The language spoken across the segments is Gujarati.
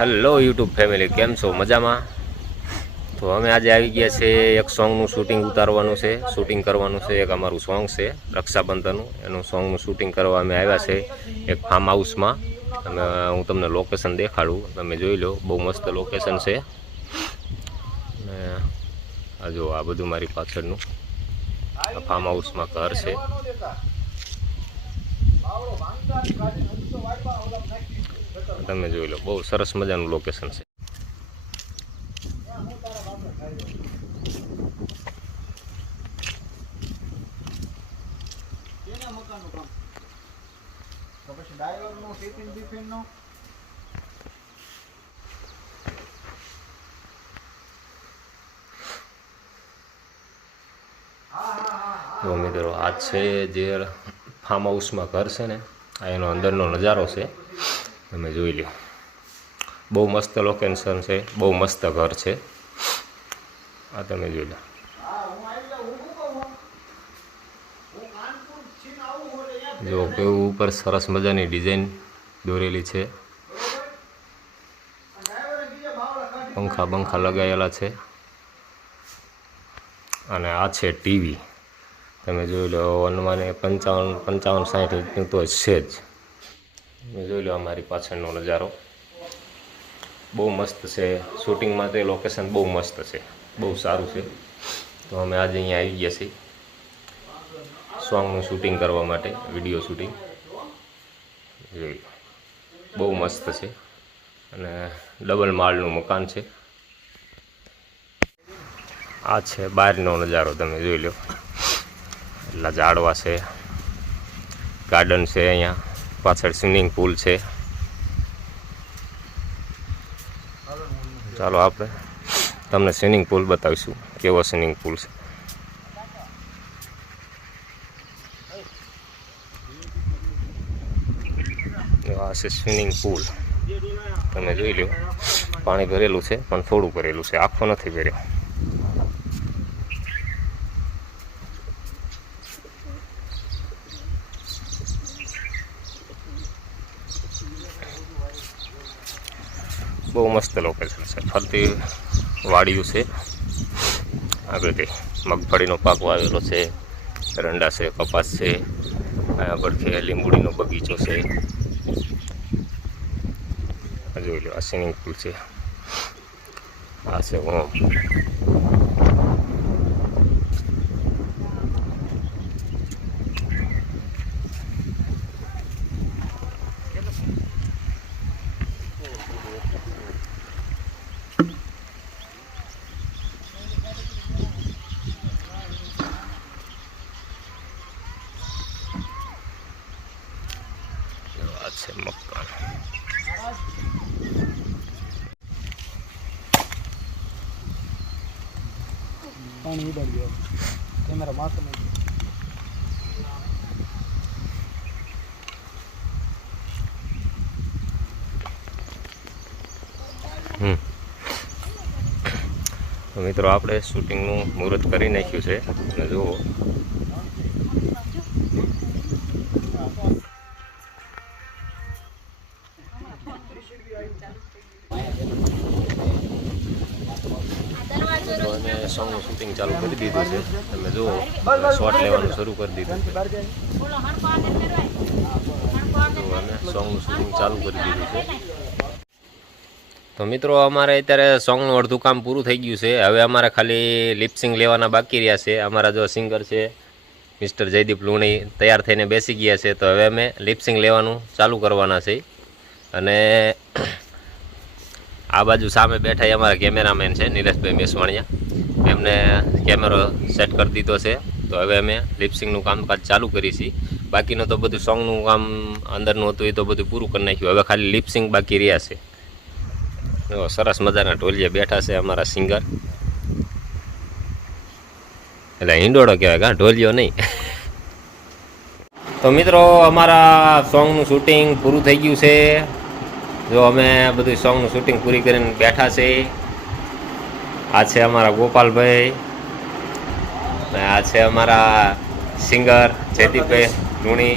હેલો યુટ્યુબ ફેમિલી કેમ છો? મજામાં? તો અમે આજે આવી ગયા છે, એક સોંગનું શૂટિંગ ઉતારવાનું છે શૂટિંગ કરવાનું છે, એક અમારું સોંગ છે, રક્ષાબંધનનું. એનું સોંગનું શૂટિંગ કરવા અમે આવ્યા છે, એક ફાર્મ હાઉસમાં અમે હું તમને લોકેશન દેખાડું, તમે જોઈ લો, બહુ મસ્ત લોકેશન છે. અને આ જો, આ બધું મારી પાછળનું. ફાર્મ હાઉસમાં ઘર છે. તમે જોઈ લો, બહુ સરસ મજાનું લોકેશન છે. મિત્રો, આ છે જે ફાર્મ હાઉસમાં ઘર છે ને, આ એનો અંદરનો નજારો છે. તમે જોઈ લો બહુ મસ્ત લોકેશન છે, બહુ મસ્ત ઘર છે. આ તમે જોઈ લો. જો કેવું ઉપર સરસ મજાની ડિઝાઇન દોરેલી છે. પંખા બંખા લગાવેલા છે. અને આ છે ટીવી. તમે જોઈ લો હનુમાને પંચાવન પંચાવન સાઠ તો છે જ. તમે જોઈ લો અમારી પાછળનો નજારો. બહુ મસ્ત છે. શૂટિંગમાં તે લોકેશન બહુ મસ્ત છે. બહુ સારું છે. તો અમે આજે અહીંયા આવી ગયા છીએ. સોંગનું શૂટિંગ કરવા માટે, વીડિયો શૂટિંગ. જોઈ બહુ મસ્ત છે. અને ડબલ માળનું મકાન છે. આ છે બહારનો નજારો તમે જોઈ લો. એટલા ઝાડવા છે. ગાર્ડન છે અહીંયા. પાછળ સ્વિમિંગ પુલ છે. ચાલો આપણે તમને સ્વિમિંગ પુલ બતાવીશું, કેવો સ્વિમિંગ પુલ છે. આ છે સ્વિમિંગ પુલ તમે જોઈ લો પાણી ભરેલું છે, પણ થોડું ભરેલું છે, આખો નથી ભર્યો. બહુ મસ્ત લોકેશન છે. ફરતી વાડીઓ છે. આગળ કઈ મગફળીનો પાક વાવેલો છે. રંડા છે, કપાસ છે. અહીંયા પડખે લીંબુડીનો બગીચો છે. જોઈ લો, આ સ્વિમિંગ પુલ છે. આ છે હોમ આ છે મકાન. પાણી ઉડાડી ગયો કેમેરા માથે નહીં. હમ. તો મિત્રો આપણે શૂટિંગનું મુહૂર્ત કરી નાખ્યું છે. અને જુઓ તો અમે સોંગનું શૂટિંગ ચાલુ કરી દીધું છે. તમે જુઓ, શોર્ટ લેવાનું શરૂ કરી દીધું છે. સોંગનું શૂટિંગ ચાલુ કરી દીધું છે. તો મિત્રો, અમારે અત્યારે સોંગનું અડધું કામ પૂરું થઈ ગયું છે. હવે અમારે ખાલી લિપસિંગ લેવાના બાકી રહ્યા છે. અમારા જો સિંગર છે મિસ્ટર જયદીપ લુણી તૈયાર થઈને બેસી ગયા છે. તો હવે અમે લિપસિંગ લેવાનું ચાલુ કરવાના છે. અને આ બાજુ સામે બેઠા અમારા કેમેરામેન છે નિલેશભાઈ મેસવાણિયા. એમને કેમેરો સેટ કરી દીધો છે. તો હવે અમે લિપસિંગનું કામકાજ ચાલુ કરી છીએ બાકીનું તો બધું સોંગનું કામ અંદરનું હતું, એ તો બધું પૂરું કરી નાખ્યું. હવે ખાલી લિપસિંગ બાકી રહ્યા છે. સરસ મજાના ઢોલિયા બેઠા છે અમારા સિંગર એટલે હિંડોળો કહેવાય કાં ઢોલિયો નહીં. તો મિત્રો, અમારા સોંગનું શૂટિંગ પૂરું થઈ ગયું છે. જો અમે બધું સોંગનું શૂટિંગ પૂરી કરીને બેઠા છે આ છે અમારા ગોપાલભાઈ અને આ છે અમારા સિંગર જયદીપભાઈ લુણી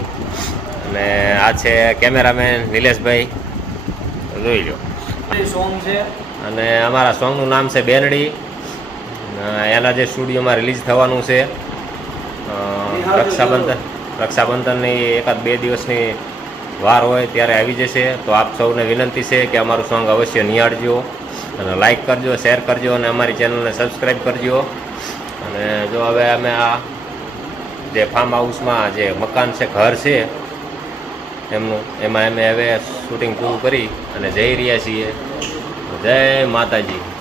અને આ છે કેમેરામેન નિલેશભાઈ. જોઈ લો. સોંગ છે. અને અમારા સોંગનું નામ છે બેનડી. એના જે સ્ટુડિયોમાં રિલીઝ થવાનું છે. રક્ષાબંધન રક્ષાબંધનની એકાદ બે દિવસની વાર હોય ત્યારે આવી જશે. તો આપ સૌને વિનંતી છે કે અમારું સોંગ અવશ્ય નિહાળજો અને લાઇક કરજો શેર કરજો અને અમારી ચેનલને સબસ્ક્રાઈબ કરજો. અને જો હવે અમે આ જે ફાર્મ હાઉસમાં જે મકાન છે, ઘર છે, એમનું, એમાં અમે હવે શૂટિંગ પૂરું કરી અને જઈ રહ્યા છીએ. જય માતાજી.